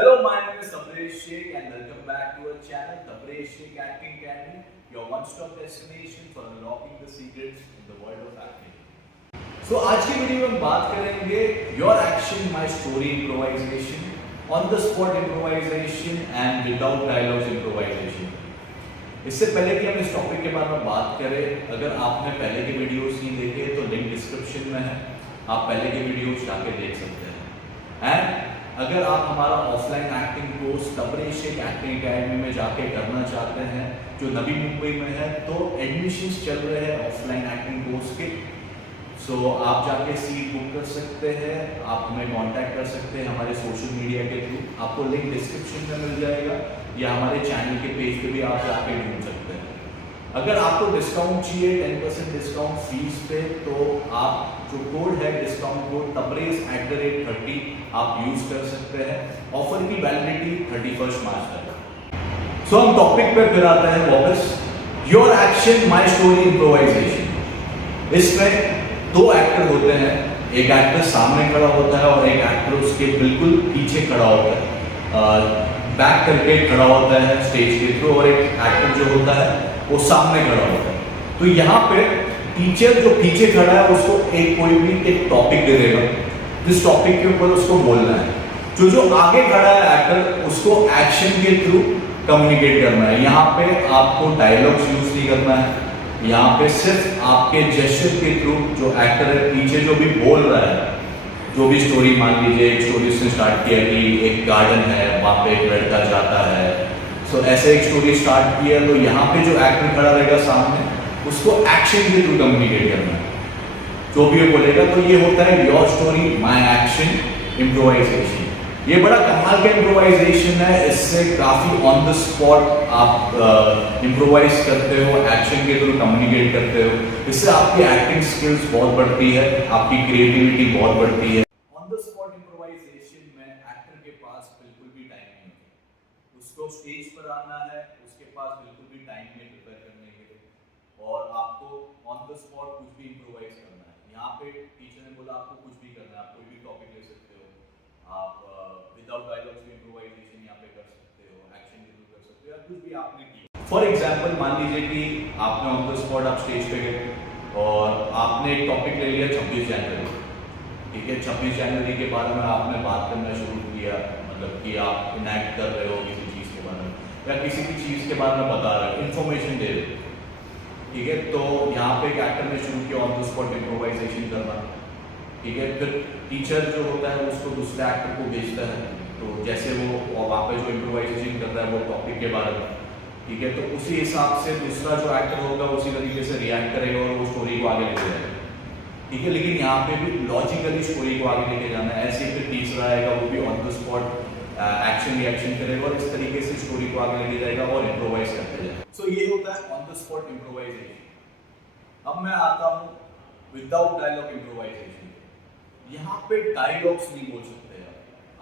Hello, my name is Tapresh Sheikh and welcome back to our channel Tapresh Sheikh Acting Academy, your one-stop destination for unlocking the secrets in the world of acting. So आज की video में हम बात करेंगे Your Action, My Story Improvisation, On the Spot Improvisation and Without Dialogues Improvisation. इससे पहले कि हम इस टॉपिक के बारे में बात करें, अगर आपने पहले के वीडियोस नहीं देखे तो लिंक डिस्क्रिप्शन में है, आप पहले के वीडियोस जाके देख सकते हैं। एंड अगर आप हमारा offline acting course Tapresh Sheikh acting academy में जाके करना चाहते हैं जो नवी मुंबई में है, तो एडमिशन्स चल रहे हैं ऑफलाइन एक्टिंग कोर्स के। सो आप जाके सीट बुक कर सकते हैं, आप हमें कांटेक्ट कर सकते हैं हमारे सोशल मीडिया के थ्रू, आपको लिंक डिस्क्रिप्शन में मिल जाएगा या हमारे चैनल के पेज पे भी आप जाके ढूंढ सकते हैं। अगर आपको डिस्काउंट चाहिए 10% डिस्काउंट फीस पे, तो आप जो कोड है डिस्काउंट कोड तपरेज@30 आप यूज कर सकते हैं। ऑफर की वैलिडिटी 31 मार्च तक। सो हम टॉपिक पे फिर आते हैं वापस, your action my story improvisation. इसमें दो एक्टर होते हैं, एक एक्टर सामने खड़ा होता है और एक एक्टर उसके बिल्कुल पीछे खड़ा होता है, बैक करके खड़ा होता है स्टेज के थ्रू, और एक एक्टर जो होता है वो सामने खड़ा होता है। तो यहाँ पे टीचर जो पीछे खड़ा है उसको कोई भी एक टॉपिक दे देगा, जिस टॉपिक के ऊपर उसको बोलना है। जो आगे खड़ा है एक्टर, उसको एक्शन के थ्रू कम्युनिकेट करना है। यहाँ पे आपको डायलॉग्स यूज नहीं करना है, यहाँ पे सिर्फ आपके जेस्चर के थ्रू जो एक्टर है पीछे जो भी बोल रहा है, जो भी स्टोरी, मान लीजिए एक स्टोरी से स्टार्ट किया कि एक गार्डन है, वहाँ पे एक लड़का जाता है, सो ऐसे एक स्टोरी स्टार्ट किया, तो यहाँ पे जो एक्टर खड़ा रहेगा सामने, उसको एक्शन के थ्रू कम्युनिकेट करना है जो भी वो बोलेगा। तो ये होता है your story my action improvisation. ये बड़ा कमाल का इम्प्रोवाइजेशन है, इससे काफी ऑन द स्पॉट आप इम्प्रोवाइज करते हो, एक्शन के थ्रू कम्युनिकेट करते हो। इससे आपकी एक्टिंग स्किल्स बहुत बढ़ती है, आपकी क्रिएटिविटी बहुत बढ़ती है। ऑन द स्पॉट इम्प्रोवाइजेशन में एक्टर के पास बिल्कुल भी टाइम नहीं होता, उसको स्टेज पर आना है, उसके पास बिल्कुल भी टाइम नहीं प्रिपेयर करने के लिए, और आपको ऑन द स्पॉट कुछ भी इम्प्रोवाइज करना है। यहाँ पे टीचर ने बोला आपको कुछ भी करना है, आप कोई भी टॉपिक ले सकते हो, आप विदाउट डायलॉग्स भी इम्प्रोवाइजेशन यहाँ पे कर सकते हो, एक्शन के थ्रू कर सकते हो, या कुछ भी आपने किया। फॉर एग्जाम्पल मान लीजिए कि आपने ऑन द स्पॉट आप स्टेज पे गए और आपने एक टॉपिक ले लिया 26 जनवरी, ठीक है। 26 जनवरी के बारे में आपने बात करना शुरू किया, मतलब कि आप इनैक्ट कर रहे हो किसी चीज़ के बारे में या किसी भी चीज़ के बारे में बता रहे हो, इन्फॉर्मेशन दे रहे हो, ठीक है। तो यहाँ पे एक एक्टर ने शुरू किया ऑन द स्पॉट इम्प्रोवाइजेशन करना, ठीक है। फिर टीचर जो होता है उसको दूसरे एक्टर को भेजता है, तो जैसे वो वहाँ पे जो इम्प्रोवाइजेशन कर रहा है वो टॉपिक के बारे में, ठीक है, तो उसी हिसाब से दूसरा जो एक्टर होगा उसी तरीके से रिएक्ट करेगा और वो स्टोरी को आगे लेके जाएगा, ठीक है। लेकिन यहाँ पे भी लॉजिकली स्टोरी को आगे लेके जाना है। ऐसे फिर तीसरा आएगा, वो भी on the spot action reaction करेगा और इस तरीके से स्टोरी को आगे लेके जाएगा और इम्प्रोवाइज करते जाएगा। सो ये होता है ऑन द स्पॉट इम्प्रोवाइजेशन। अब मैं आता हूँ विदाउट डायलॉग इम्प्रोवाइजेशन। यहाँ पे डायलॉग्स नहीं बोल सकते हैं,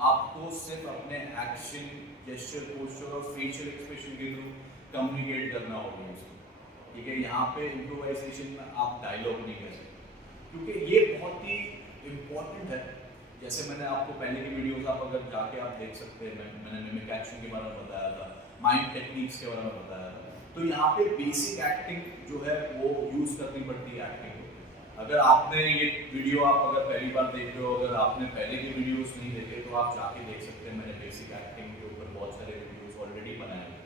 आपको सिर्फ अपने एक्शन, जेस्चर, पोस्चर और फेशियल एक्सप्रेशन के थ्रू कम्युनिकेट करना होगा उसको, ठीक है। यहाँ पे इम्प्रोवाइजेशन में आप डायलॉग नहीं कर सकते, क्योंकि ये बहुत ही इम्पोर्टेंट है। जैसे मैंने आपको पहले की वीडियोस आप अगर जाके आप देख सकते हैं, मैंने मिमिक एक्शन के बारे में बताया था, माइंड टेक्निक्स के बारे में बताया था। तो यहाँ पे बेसिक एक्टिंग जो है वो यूज करनी पड़ती है एक्टिंग को। अगर आपने ये वीडियो आप अगर पहली बार देख रहे हो, अगर आपने पहले के वीडियोस नहीं देखे तो आप जाके देख सकते हैं, मैंने बेसिक एक्टिंग के ऊपर बहुत सारे वीडियोस ऑलरेडी बनाए हैं।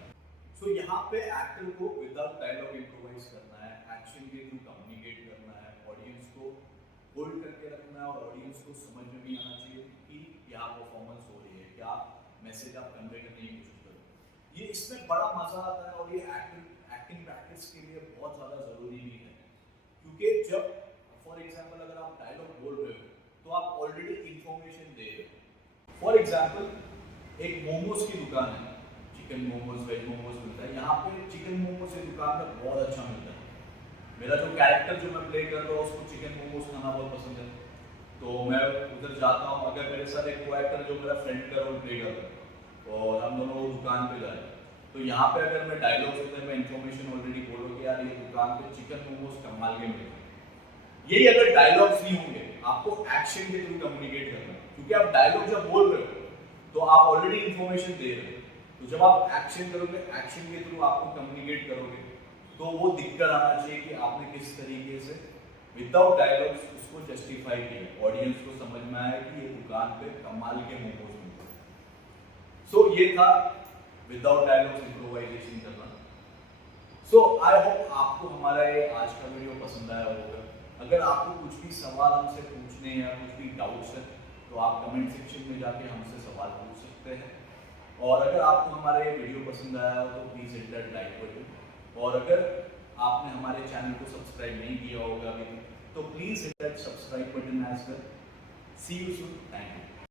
सो यहाँ पे एक्टर को विदाउट डायलॉग इम्प्रोवाइज करना है, एक्शन के थ्रू कम्युनिकेट करना है, ऑडियंस को होल्ड करके रखना है और ऑडियंस को समझ में भी आना चाहिए कि क्या परफॉर्मेंस हो रही है, क्या मैसेज आप कन्वे करने की कोशिश कर रहे हो। ये इसमें बड़ा मजा आता है और ये एक्टिंग प्रैक्टिस के लिए बहुत ज़्यादा ज़रूरी भी है, क्योंकि जब फॉर एग्जाम्पल अगर आप डायलॉग बोल रहे हो तो आप ऑलरेडी इंफॉर्मेशन दे रहे हो। फॉर एग्जाम्पल एक मोमोज की दुकान है, चिकन मोमोज, वेज मोमोज मिलता है। यहाँ पे चिकन मोमोज की दुकान में बहुत अच्छा मिलता है। मेरा जो कैरेक्टर जो मैं प्ले कर रहा हूँ उसको चिकन मोमोज खाना बहुत पसंद है, तो मैं उधर जाता हूँ। अगर मेरे साथ एक को एक्टर जो मेरा फ्रेंड का रोल प्ले कर रहा है और हम दोनों दुकान पे जाए, तो यहाँ पे अगर मैं डायलॉग्स होते हैं, मैं इन्फॉर्मेशन ऑलरेडी बोलूँ कि यार ये दुकान पे चिकन मोमोज कमाल के मिलते हैं। यही अगर डायलॉग्स नहीं होंगे, आपको एक्शन के थ्रू कम्युनिकेट करना है, क्योंकि आप डायलॉग जब बोल रहे हो तो आप ऑलरेडी इंफॉर्मेशन दे रहे हो। तो जब आप एक्शन करोगे, एक्शन के थ्रू आपको कम्युनिकेट करोगे, तो वो दिक्कत आना चाहिए कि आपने किस तरीके से विदाउट डायलॉग्स उसको जस्टिफाई किया, ऑडियंस को समझ में आया कि ये दुकान पे कमाल के मोमोज मिलते हैं। सो ये था विदाउट डायलॉग्स इम्प्रोवाइजेशन करना। सो आई होप आपको हमारा ये आज का वीडियो पसंद आया होगा। अगर आपको कुछ भी सवाल हमसे पूछने या कुछ भी डाउट्स है तो आप कमेंट सेक्शन में जाके हमसे सवाल पूछ सकते हैं। और अगर आपको हमारा ये वीडियो पसंद आया हो तो please hit that like button. और अगर आपने हमारे चैनल को सब्सक्राइब नहीं किया होगा अभी तक तो please hit that subscribe button as well. See you soon, thank you.